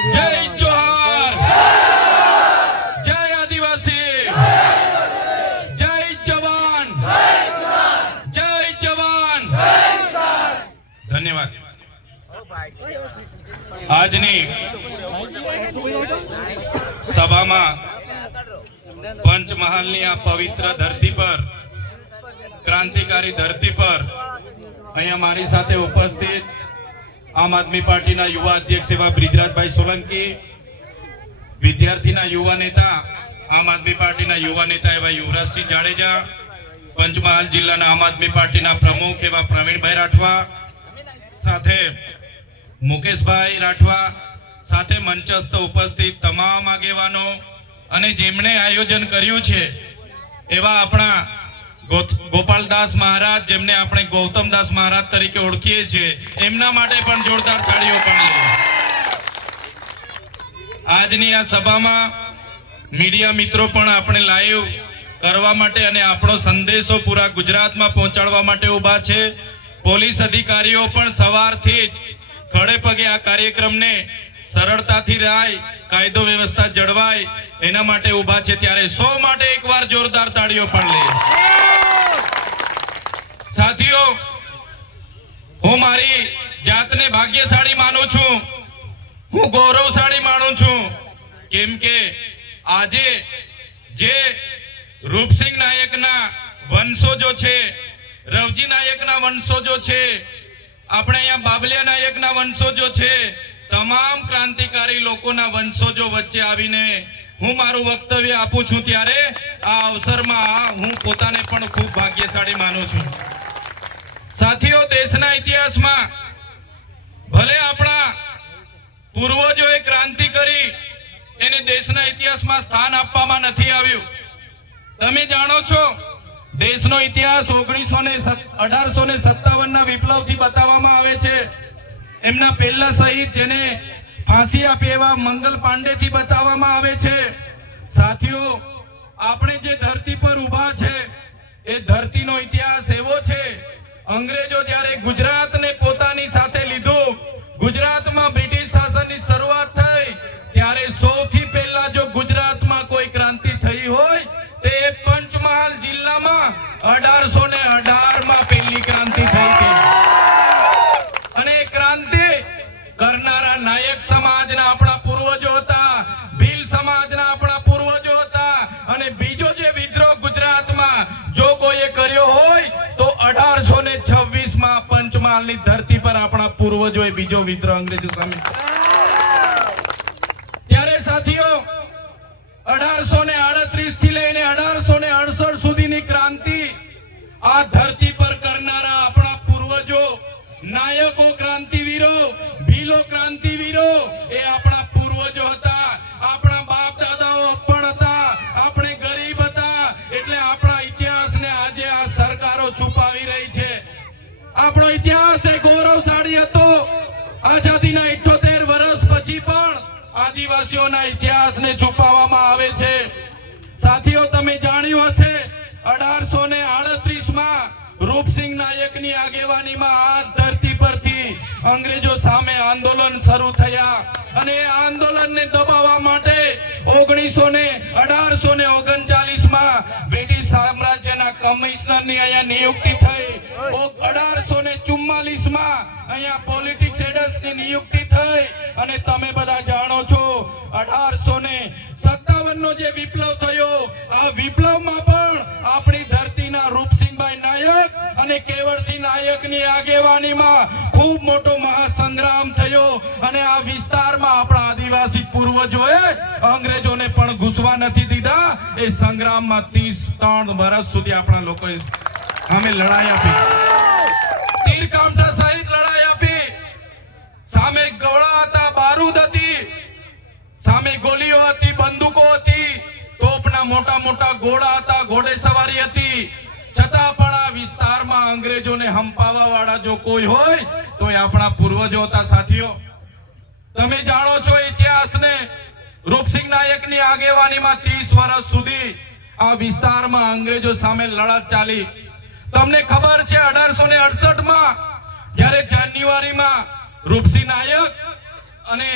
જય જોહાર જય આદિવાસી. જય જવાન. જય જવાન. આજની સભામાં પંચમહાલની આ પવિત્ર ધરતી પર, ક્રાંતિકારી ધરતી પર અહીંયા મારી સાથે ઉપસ્થિત આમ આદમી પાર્ટીના યુવા અધ્યક્ષ એવા બ્રિજરાજભાઈ સોલંકી, વિદ્યાર્થીના યુવા નેતા, આમ આદમી પાર્ટીના યુવા નેતા એવા યુવરાજસિંહ જાડેજા, પંચમહાલ જિલ્લાના આમ આદમી પાર્ટીના પ્રમુખ એવા પ્રવીણભાઈ રાઠવા, સાથે મુકેશભાઈ રાઠવા, સાથે મંચસ્થ ઉપસ્થિત તમામ આગેવાનો અને જેમણે આયોજન કર્યું છે, એવા આપણા ગોપાલદાસ મહારાજ, જેમને આપણે ગૌતમદાસ મહારાજ તરીકે ઓળખીએ છીએ, એમના માટે પણ જોરદાર તાળીઓ પણ આજની આ સભામાં મીડિયા મિત્રો પણ આપણે લાઈવ કરવા માટે અને આપણો સંદેશો પૂરા ગુજરાતમાં પહોંચાડવા માટે ઊભા છે. પોલીસ અધિકારીઓ પણ સવારથી જ ખડે પગે આ કાર્યક્રમને સરળતાથી રાય, કાયદો વ્યવસ્થા જળવાય, એના માટે ઊભા છે. ત્યારે સૌ માટે એકવાર જોરદાર તાળીઓ પણ લે સાથીઓ, હું મારી જાતને ભાગ્યશાળી માનું છું. હું ગૌરવશાળી માનું છું. કેમ કે આજે જે રૂપસિંહ નાયકના વંશોજો છે, રવજી નાયકના વંશોજો છે, આપણે અહીંયા બાબલિયા નાયકના વંશોજો છે, તમામ ક્રાંતિકારી લોકોના વંશોજો વચ્ચે આવીને હું મારું વક્તવ્ય આપું છું ત્યારે આ અવસરમાં હું પોતાને પણ ખૂબ ભાગ્યશાળી માનું છું. સાથીઓ, દેશના ઇતિહાસમાં ભલે આપણા પૂર્વજોએ ક્રાંતિ કરી, એને દેશના ઇતિહાસમાં સ્થાન આપવામાં નથી આવ્યું. તમે જાણો છો, દેશનો ઇતિહાસ ઓગણીસો ને અઢારસો ને સત્તાવન ના વિપ્લવથી બતાવવામાં આવે છે. એમના પહેલા શહીદ જેને ફાંસી આપી એવા મંગલ પાંડે થી બતાવવામાં આવે છે. સાથીઓ, આપણે જે ધરતી પર ઊભા છે, એ ધરતીનો ઇતિહાસ એવો અંગ્રેજો જ્યારે ગુજરાતને પંચમહાલની ધરતી પર આપણા પૂર્વજોએ બીજો વિદ્રોહ અંગ્રેજો સામે. ત્યારે સાથીઓ અઢારસો ને આડત્રીસથી લઈને અઢારસો ને અડસઠ સુધીની ક્રાંતિ આ ધરતી પર કરનારા આપણા પૂર્વજો, નાયકો ક્રાંતિવીરો, ભીલો ક્રાંતિવીરો, એ આપણા આપણો ઇતિહાસ એ ગૌરવશાળી હતો. આઝાદીના 78 વર્ષ પછી પણ આદિવાસીઓના ઇતિહાસને છુપાવવામાં આવે છે. સાથીઓ, તમે જાણ્યું હશે, અઢારસો ને આડત્રીસમાં રૂપસિંહ નાયકની આગેવાનીમાં આ ધરતી પરથી અંગ્રેજો સામે આંદોલન શરૂ થયા અને એ આંદોલનને દબાવવા માટે ઓગણીસો ને અઢારસો ને ઓગણચાલીસમાં બ્રિટિશ સામ્રાજ્યના કમિશનરની અહીંયા નિયુક્તિ થઈ. અઢારસો ને ચુમ્માલીસમાં અહીંયા પોલિટિક્સ એડલ્ટની નિયુક્તિ થઈ. અને તમે બધા જાણો છો, અઢારસો ને સત્તાવન નો જે વિપ્લવ થયો, આ વિપ્લવમાં પણ આપણી ધરતીના રૂપસિંહભાઈ નાયક અને કેવળસિંહ નાયકની આગેવાનીમાં ખૂબ મોટો મહાસંગ્રામ થયો. અને આ વિસ્તારમાં આપણા આદિવાસી પૂર્વજોએ અંગ્રેજોને પણ ઘૂસવા નથી દીધા. એ સંગ્રામમાં ત્રીસ ત્રણ વર્ષ સુધી આપણા લોકોએ સામે લડાઈ આપી. તીર કાઉન્ટર સહિત લડાઈ આપી. સામે ગોળા હતા, બારૂદ હતી. સામે ગોલીઓ હતી, બંદૂકો હતી. તોપના મોટા મોટા ઘોડા હતા, ઘોડે સવારી હતી. છતાં પણ આ વિસ્તારમાં અંગ્રેજોને હંપાવા વાળા જો કોઈ હોય તો એ આપણા પૂર્વજો હતા, સાથીઓ. તમે જાણો છો ઇતિહાસને? રૂપસિંહ નાયકની આગેવાનીમાં 30 વર્ષ સુધી આ વિસ્તારમાં અંગ્રેજો સામે લડત ચાલી. તમને ખબર છે અઢારસો ને અડસઠમાં જયારે જાન્યુઆરીમાં રૂપસિંહ નાયક અને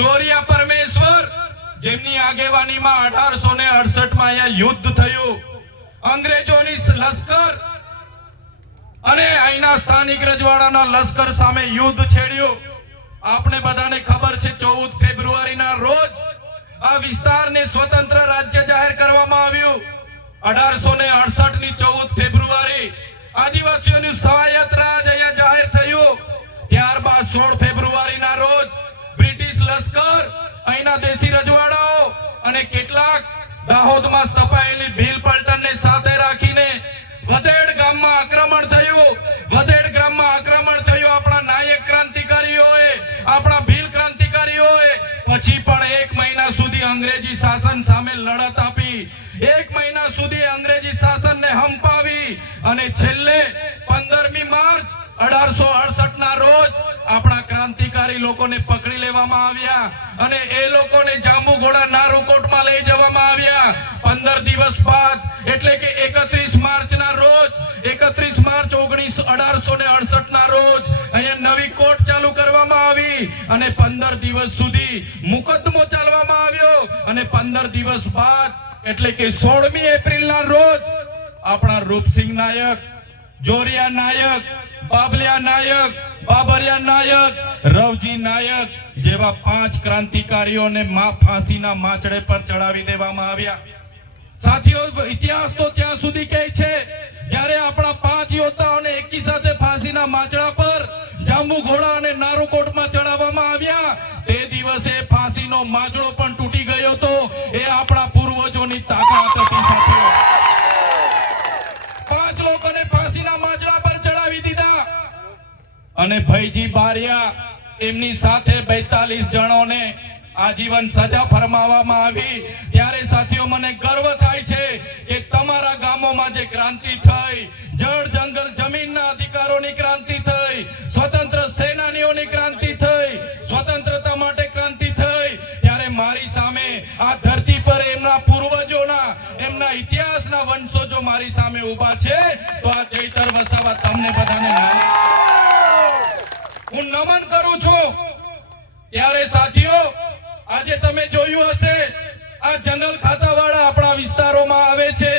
જોરિયા પરમેશ્વર જેમની આગેવાનીમાં અઢારસો ને અડસઠમાં અહીંયા યુદ્ધ થયું. અંગ્રેજોની લશ્કર અને અહીંના સ્થાનિક રજવાડાના લશ્કર સામે યુદ્ધ છેડ્યું. આપણે બધાને ખબર છે ચૌદ ફેબ્રુઆરીના રોજ આ વિસ્તારને સ્વતંત્ર રાજ્ય જાહેર કરવામાં આવ્યું. અઢારસો ને અડસઠની ચૌદ ફેબ્રુઆરી આદિવાસીઓની રાજ અહીંયા જાહેર થયું. ત્યારબાદ સોળ ફેબ્રુઆરીના રોજ બ્રિટિશ લશ્કર, અહીંના દેશી રજવાડાઓ અને કેટલાક દાહોદમાં સ્થપાયેલી ભીલ પલટનને સાથે રાખીને વધેડ ગામમાં આક્રમણ થયું. વધેડ ગામમાં આક્રમણ થયું. આપણા નાયક ક્રાંતિકારીઓએ, આપણા ભીલ ક્રાંતિકારીઓએ. પછી પણ એક મહિના સુધી અંગ્રેજી શાસન સામે લડત સુધી અંગ્રેજી શાસનને હંપાવી અને છેલ્લે પંદરમી માર્ચ અઢારસો અડસઠ ના રોજ આપણા ક્રાંતિકારી લોકોને પકડી લેવામાં આવ્યા અને એ લોકોને જાંબુઘોડા નારુકોટમાં લઈ જવામાં આવ્યા. પંદર દિવસ બાદ, એટલે કે એકત્રીસ માર્ચ ના રોજ, એકત્રીસ માર્ચ ઓગણીસ અઢારસો ને અડસઠ ના રોજ અહીંયા નવી કોર્ટ ચાલુ કરવામાં આવી અને પંદર દિવસ સુધી મુકદ્દમો ચાલવામાં આવ્યો અને પંદર દિવસ બાદ એટલે કે સોળમી એપ્રિલના રોજ આપણા રૂપસિંહ નાયક, જોરિયા નાયક, બાબલિયા નાયક, બાબરિયા નાયક, રવજી નાયક જેવા પાંચ ક્રાંતિકારીઓને મા ફાંસીના માચડે પર ચડાવી દેવામાં આવ્યા. સાથીઓ, ઇતિહાસ તો ત્યાં સુધી કહે છે, જ્યારે આપણા પાંચ યોદ્ધાઓને એકી સાથે ફાંસીના માચડા પર જાંબુ ઘોડા અને નારુકોટમાં ચડાવવામાં આવ્યા, તે દિવસે ફાંસીનો માચડો તાકાત હતી સાથીઓ. પાંચ લોકોને ફાંસીના માચડા પર ચડાવી દીધા. અને ભાઈજી બારિયા એમની સાથે બેતાલીસ જણોને આજીવન સજા ફરમાવવામાં આવી. ત્યારે સાથીઓ, મને ગર્વ થાય છે કે તમારા ગામોમાં જે ક્રાંતિ મારી સામે ઊભા છે, તો આ ચૈતર વસાવા તમને બધાને હું નમન કરું છું. ત્યારે સાથીઓ, આજે તમે જોયું હશે, આ જંગલ ખાતાવાળા આપણા વિસ્તારોમાં આવે છે.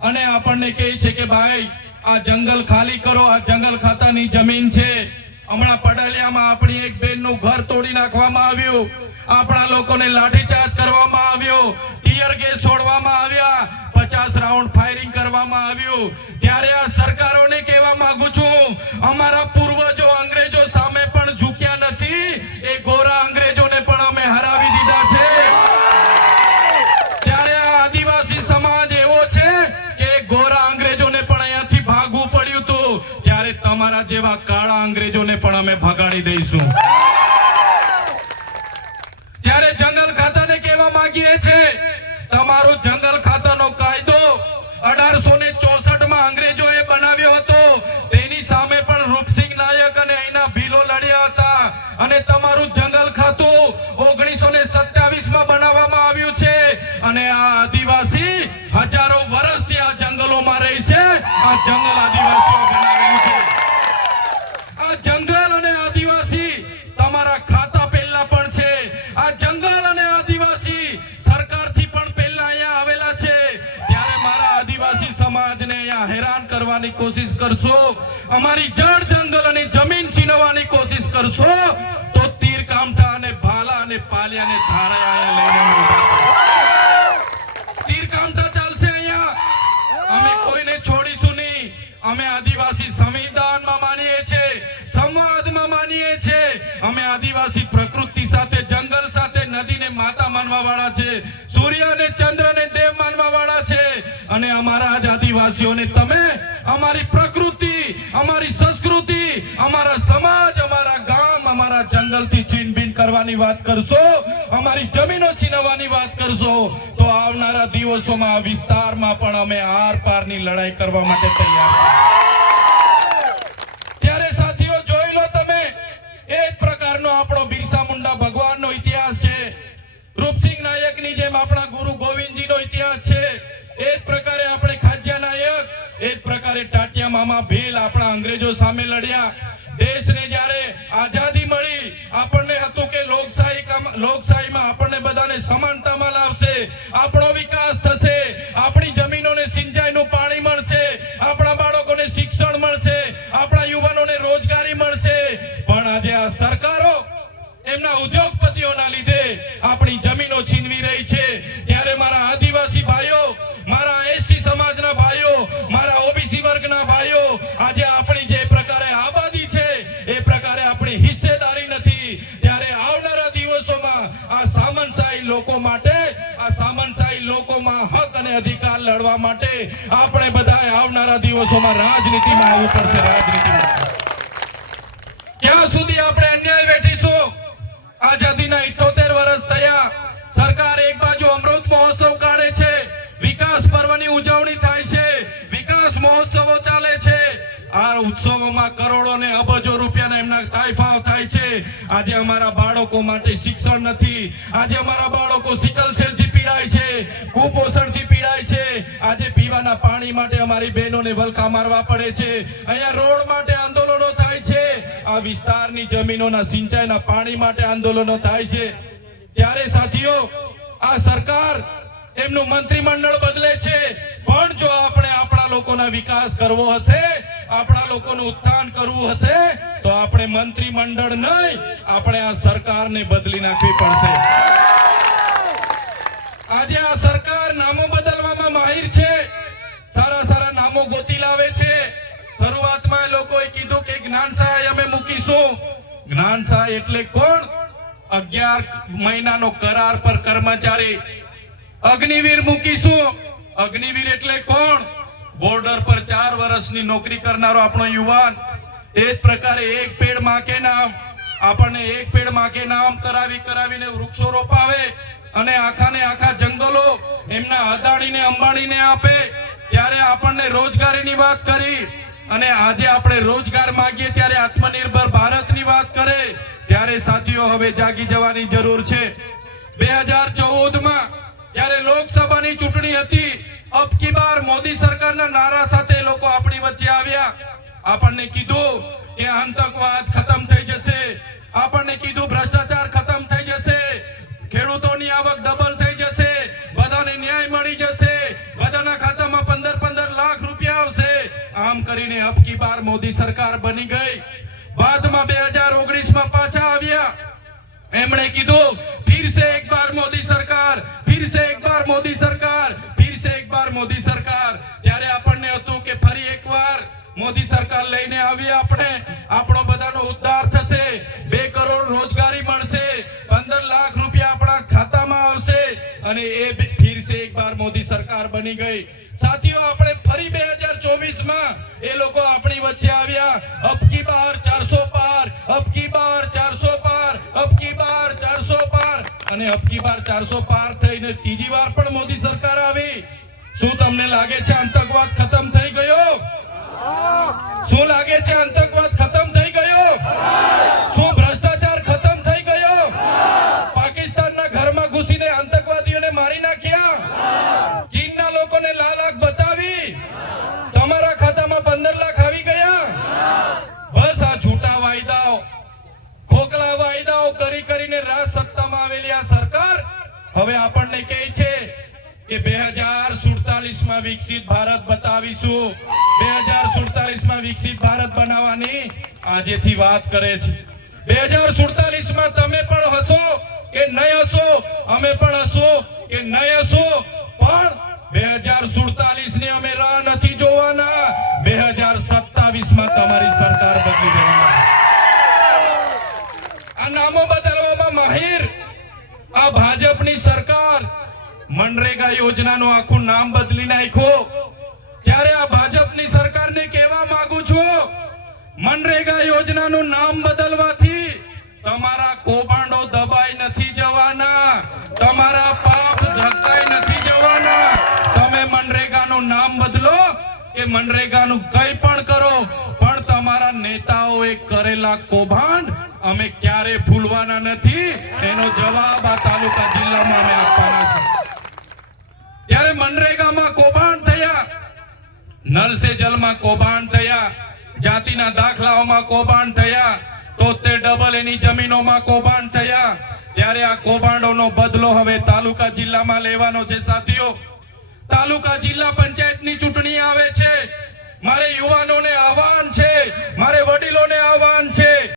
અને આપણને કહે છે કે, ભાઈ, આ જંગલ ખાલી કરો, આ જંગલ ખાતાની જમીન છે. હમણાં પડલિયામાં આપણી એક બેનનું ઘર તોડી નાખવામાં આવ્યું. આપણા લોકોને લાઠીચાર્જ કરવામાં આવ્યો. ટીયર ગેસ છોડવામાં આવ્યા. પચાસ રાઉન્ડ ફાયરિંગ કરવામાં આવ્યું. ત્યારે આ સરકારોને કહેવા માંગુ છું, અમારા પૂર્વજો અંગ્રેજો સામે પણ ઝૂક્યા નથી. એ ગોરા અંગ્રેજોને પણ અમે હરાવી દીધા છે. ત્યારે આ આદિવાસી સમાજ એવો છે કે ગોરા અંગ્રેજોને પણ અહીંયાથી ભાગવું પડ્યું હતું ત્યારે તમારા જેવા કાળા અંગ્રેજોને પણ અમે ભગાડી દઈશું. ત્યારે જંગલ ખાતાને કહેવા માંગીએ છે તમારું જંગલ કોશિશ કરશો. અમારી જળ જંગલ અને જમીન છીનવાની કોશિશ કરશો. તો તીર કામઠા અને ભાલા અને પાલિયાને ધારે ધારા સંવિધાનમાં માનીએ છીએ સંવાદમાં માનીએ છીએ અમે આદિવાસી પ્રકૃતિ સાથે, જંગલ સાથે, નદીને માતા માનવા વાળા છે, સૂર્ય અને ચંદ્રને દેવ માનવા વાળા છે. અને અમારા જ આદિવાસીઓને તમે અમારી પ્રકૃતિ, અમારી સંસ્કૃતિ, અમારા સમાજ, અમારા ગામ, અમારા જંગલથી છીનબીન કરવાની વાત કરશો, અમારી જમીનો છીનવવાની વાત કરશો, તો આવનારા દિવસોમાં આ વિસ્તારમાં પણ અમે આર પારની લડાઈ કરવા માટે તૈયાર ત્યારે સાથીઓ, જોઈ લો તમે, એ જ પ્રકારનો આપણો બિરસા મુંડા ભગવાનનો ઇતિહાસ છે. રૂપસિંહ નાયકની જેમ આપણા ગુરુ ગોવિંદજીનો ઇતિહાસ છે. એ જ પ્રકારે આપણે એ જ પ્રકારે ટાટિયા મામા ભીલ આપણા અંગ્રેજો સામે લડ્યા. દેશને જ્યારે લડવા માટે આપણે બધા આવનારા દિવસોમાં રાજનીતિમાં આવવું પડશે, રાજનીતિમાં. ક્યાં સુધી આપણે અન્યાય વેઠીશું? આઝાદીના 78 વર્ષ થયા. સરકાર એક બાજુ અમૃત મહોત્સવ કાઢે છે. વિકાસ પર્વની ઉજવણી થાય છે. વિકાસ મહોત્સવો ચાલે છે. આ ઉત્સવોમાં કરોડો ને અબજો રૂપિયાના એમના તાઇફાવ થાય છે. આજે અમારા બાળકો માટે શિક્ષણ નથી. આજે અમારા બાળકો સિકલ સેલથી પીડાય છે. કુપોષણથી પીડાય છે. આજે પીવાના પાણી માટે અમારી બહેનોને વલખા મારવા પડે છે. અહીંયા રોડ માટે આંદોલનો થાય છે. આ વિસ્તારની જમીનોના સિંચાઈના પાણી માટે આંદોલનો થાય છે. ત્યારે સાથીઓ, આ સરકાર એમનું મંત્રીમંડળ બદલે છે. પણ જો આપણે આપણા લોકોના વિકાસ કરવો હશે, આપણા લોકોનું ઉત્થાન કરવું હશે, તો આપણે મંત્રીમંડળ નહીં, આપણે આ સરકારને બદલી નાખવી પડશે. આજે આ સરકાર નામો બદલવામાં માહિર છે. સારા સારા નામો ગોતી લાવે છે. શરૂઆતમાં લોકોએ કીધું કે જ્ઞાન સહાય અમે મૂકીશું. જ્ઞાન સહાય એટલે કોણ? અગિયાર મહિનાનો કરાર પર કર્મચારી. અગ્નિવીર મૂકીશું. અગ્નિવીર એટલે કોણ? બોર્ડર પર ચાર વર્ષની નોકરી કરનારો આપણો યુવાન. એ જ પ્રકારે એક પેડમાં નામ. આપણને એક પેડમાં નામ કરાવી કરાવીને વૃક્ષો રોપાવે. અને આખા ને આખા જંગલો એમના અદાણીને, અંબાણીને આપે. ત્યારે આપણને રોજગારીની વાત કરી અને આજે આપણે રોજગાર માંગીએ ત્યારે આત્મનિર્ભર ભારતની વાત કરે. ત્યારે સાથીઓ, હવે જાગી જવાની જરૂર છે. બે હજાર ચૌદમાં જ્યારે લોકસભાની ચૂંટણી હતી, અબ કી બાર મોદી સરકારના નારા સાથે લોકો આપણી વચ્ચે આવ્યા. આપણને કીધું કે આતંકવાદ ખતમ થઈ જશે. આપણને કીધું ભ્રષ્ટાચાર ખતમ થઈ જશે ખેડૂતોની આવક ડબલ થઈ જશે બધાને ન્યાય મળી જશે બધાના ખાતામાં પંદર પંદર લાખ રૂપિયા આવશે આમ કરીને અબ કી બાર મોદી સરકાર બની ગઈ. બાદમાં બે હજાર ઓગણીસમાં પાછા આવ્યા. એમણે કીધું, ફિર સે એક બાર મોદી સરકાર, ફિર સે એક બાર મોદી સરકાર, ફિર સે એક બાર મોદી સરકાર. ત્યારે આપણને હતું કે ફરી એકવાર મોદી સરકાર લઈને આવી આપણે. આપણો બધાનો ઉદ્ધાર થશે. બે કરોડ રોજગારી મળશે. પંદર લાખ રૂપિયા આપણા ખાતામાં આવશે. અને એ બે સરકાર બની ગઈ. સાથીઓ, આપણે ફરી બે હજાર ચોવીસમાં એ લોકો આપણી વચ્ચે આવ્યા. અબ બાર ચારસો પાર, અબ બાર ચારસો પાર, અબ બાર ચારસો પાર. અને અબ કી બાર ચારસો પાર થઈને ત્રીજી વાર પણ મોદી સરકાર આવી. શું તમને લાગે છે, આતંકવાદ ખતમ થઈ ગયો? શું લાગે છે, આતંકવાદ ખતમ થઈ ગયો શું ભ્રષ્ટાચાર ખતમ થઈ ગયો પાકિસ્તાનના ઘરમાં ઘૂસીને આતંકવાદીઓને મારી નાખ્યા ચીનના લોકોને લાલ આંખ બતાવી તમારા ખાતામાં પંદર લાખ આવી ગયા બસ આ છૂટા વાયદાઓ ખોખલા વાયદાઓ કરી કરીને રાજ સત્તામાં આવેલી આ સરકાર હવે આપણને કહે છે કે બે હજાર સુડતાલીસમાં વિકસિત ભારત બતાવીશું. બે હજાર સુડતાલીસમાં વિકસિત ભારત બનાવવાની આજેથી વાત કરે છે. બે હજાર સુડતાલીસમાં તમે પણ હશો કે નહીં હશો? અમે પણ હશો કે નહીં હશો? પણ બે હજાર સુડતાલીસની અમે રાહ નથી જોવાના. બે હજાર સત્તાવીસમાં તમારી સરકાર બદલી જવાના. આ નામો બદલવામાં માહિર, આ ભાજપની સરકાર મનરેગા યોજનાનું આખું નામ બદલી નાખ્યું. ત્યારે આ ભાજપની સરકારને કહેવા માંગુ છું, મનરેગા યોજનાનું નામ બદલવાથી તમારા કૌભાંડો દબાઈ નથી જવાના, તમારા પાપ ધકાઈ નથી જવાના. તમે મનરેગાનું નામ બદલો કે મનરેગાનું કંઈ પણ કરો, પણ તમારા નેતાઓએ કરેલા કૌભાંડ અમે ક્યારે ભૂલવાના નથી? એનો જવાબ આ તાલુકા જિલ્લામાં અમે આપવાના છે. ત્યારે મનરેગામાં કૌભાંડ થયા. નલ સે જલમાં કૌભાંડ થયા. જાતિના દાખલાઓમાં કૌભાંડ થયા. તો તે ડબલ એની જમીનોમાં કૌભાંડ થયા. ત્યારે આ કૌભાંડોનો બદલો હવે તાલુકા જિલ્લામાં લેવાનો છે સાથીઓ. તાલુકા જિલ્લા પંચાયતની ચૂંટણી આવે છે. મારે યુવાનોને આહવાન છે. મારે વડીલોને આહવાન છે.